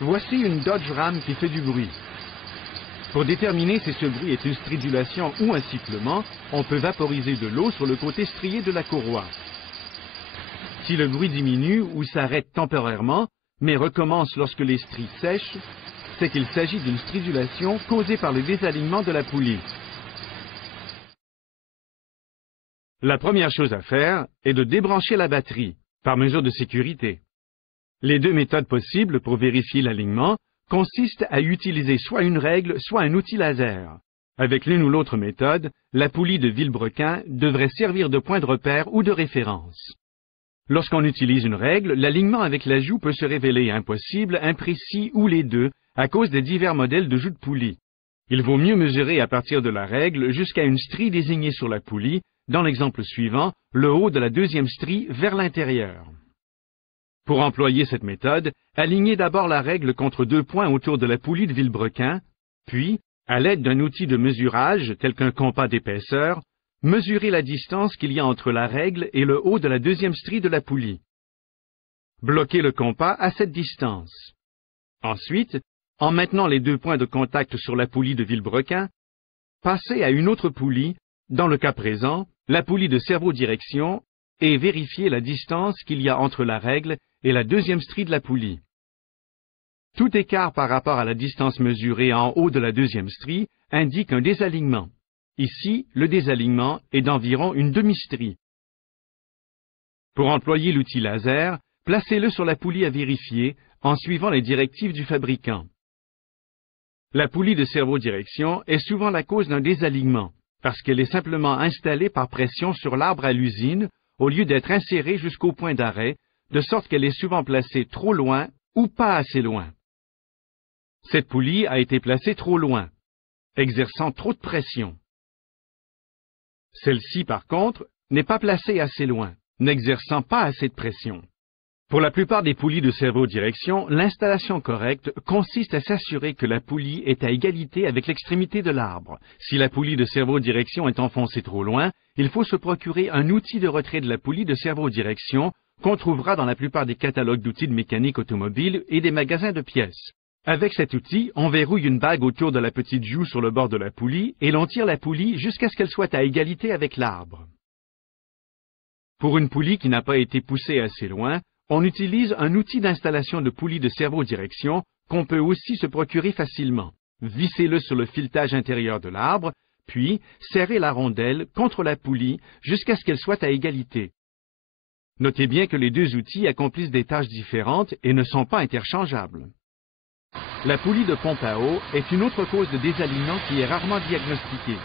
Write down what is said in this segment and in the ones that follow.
Voici une Dodge Ram qui fait du bruit. Pour déterminer si ce bruit est une stridulation ou un sifflement, on peut vaporiser de l'eau sur le côté strié de la courroie. Si le bruit diminue ou s'arrête temporairement, mais recommence lorsque les stries sèchent, c'est qu'il s'agit d'une stridulation causée par le désalignement de la poulie. La première chose à faire est de débrancher la batterie, par mesure de sécurité. Les deux méthodes possibles pour vérifier l'alignement consistent à utiliser soit une règle, soit un outil laser. Avec l'une ou l'autre méthode, la poulie de Villebrequin devrait servir de point de repère ou de référence. Lorsqu'on utilise une règle, l'alignement avec la joue peut se révéler impossible, imprécis ou les deux à cause des divers modèles de joues de poulie. Il vaut mieux mesurer à partir de la règle jusqu'à une strie désignée sur la poulie, dans l'exemple suivant, le haut de la deuxième strie vers l'intérieur. Pour employer cette méthode, alignez d'abord la règle contre deux points autour de la poulie de Villebrequin, puis, à l'aide d'un outil de mesurage tel qu'un compas d'épaisseur, mesurez la distance qu'il y a entre la règle et le haut de la deuxième strie de la poulie. Bloquez le compas à cette distance. Ensuite, en maintenant les deux points de contact sur la poulie de Villebrequin, passez à une autre poulie, dans le cas présent, la poulie de servo-direction, et vérifiez la distance qu'il y a entre la règle et la deuxième strie de la poulie. Tout écart par rapport à la distance mesurée en haut de la deuxième strie indique un désalignement. Ici, le désalignement est d'environ une demi-strie. Pour employer l'outil laser, placez-le sur la poulie à vérifier en suivant les directives du fabricant. La poulie de servo-direction est souvent la cause d'un désalignement, parce qu'elle est simplement installée par pression sur l'arbre à l'usine au lieu d'être insérée jusqu'au point d'arrêt, de sorte qu'elle est souvent placée trop loin ou pas assez loin. Cette poulie a été placée trop loin, exerçant trop de pression. Celle-ci, par contre, n'est pas placée assez loin, n'exerçant pas assez de pression. Pour la plupart des poulies de servo-direction, l'installation correcte consiste à s'assurer que la poulie est à égalité avec l'extrémité de l'arbre. Si la poulie de servo-direction est enfoncée trop loin, il faut se procurer un outil de retrait de la poulie de servo-direction qu'on trouvera dans la plupart des catalogues d'outils de mécanique automobile et des magasins de pièces. Avec cet outil, on verrouille une bague autour de la petite joue sur le bord de la poulie et l'on tire la poulie jusqu'à ce qu'elle soit à égalité avec l'arbre. Pour une poulie qui n'a pas été poussée assez loin, on utilise un outil d'installation de poulie de servo-direction qu'on peut aussi se procurer facilement. Vissez-le sur le filetage intérieur de l'arbre, puis serrez la rondelle contre la poulie jusqu'à ce qu'elle soit à égalité. Notez bien que les deux outils accomplissent des tâches différentes et ne sont pas interchangeables. La poulie de pompe à eau est une autre cause de désalignement qui est rarement diagnostiquée.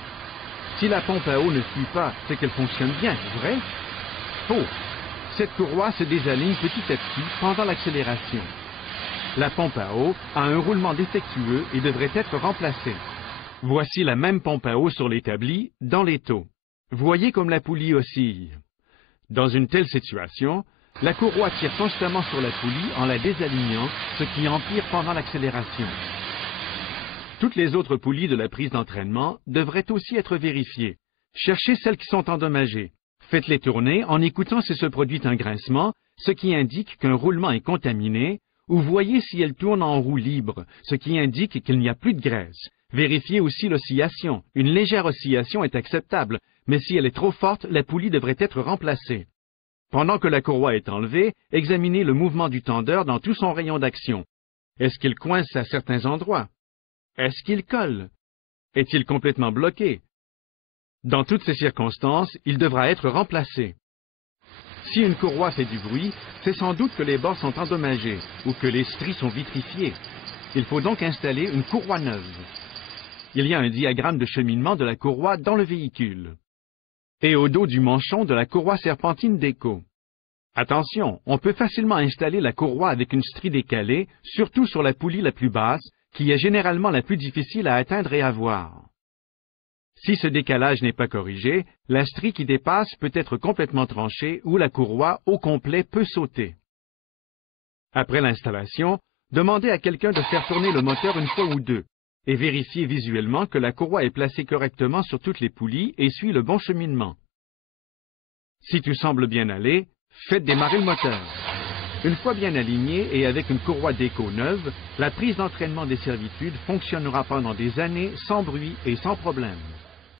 Si la pompe à eau ne fuit pas, c'est qu'elle fonctionne bien, vrai? Faux. Cette courroie se désaligne petit à petit pendant l'accélération. La pompe à eau a un roulement défectueux et devrait être remplacée. Voici la même pompe à eau sur l'établi, dans l'étau. Voyez comme la poulie oscille. Dans une telle situation, la courroie tire constamment sur la poulie en la désalignant, ce qui empire pendant l'accélération. Toutes les autres poulies de la prise d'entraînement devraient aussi être vérifiées. Cherchez celles qui sont endommagées. Faites-les tourner en écoutant si se produit un grincement, ce qui indique qu'un roulement est contaminé, ou voyez si elle tourne en roue libre, ce qui indique qu'il n'y a plus de graisse. Vérifiez aussi l'oscillation. Une légère oscillation est acceptable, mais si elle est trop forte, la poulie devrait être remplacée. Pendant que la courroie est enlevée, examinez le mouvement du tendeur dans tout son rayon d'action. Est-ce qu'il coince à certains endroits? Est-ce qu'il colle? Est-il complètement bloqué? Dans toutes ces circonstances, il devra être remplacé. Si une courroie fait du bruit, c'est sans doute que les bords sont endommagés ou que les stries sont vitrifiées. Il faut donc installer une courroie neuve. Il y a un diagramme de cheminement de la courroie dans le véhicule. Et au dos du manchon de la courroie serpentine d'écho. Attention, on peut facilement installer la courroie avec une strie décalée, surtout sur la poulie la plus basse, qui est généralement la plus difficile à atteindre et à voir. Si ce décalage n'est pas corrigé, la strie qui dépasse peut être complètement tranchée ou la courroie au complet peut sauter. Après l'installation, demandez à quelqu'un de faire tourner le moteur une fois ou deux et vérifiez visuellement que la courroie est placée correctement sur toutes les poulies et suit le bon cheminement. Si tout semble bien aller, faites démarrer le moteur. Une fois bien alignée et avec une courroie d'écho neuve, la prise d'entraînement des servitudes fonctionnera pendant des années sans bruit et sans problème.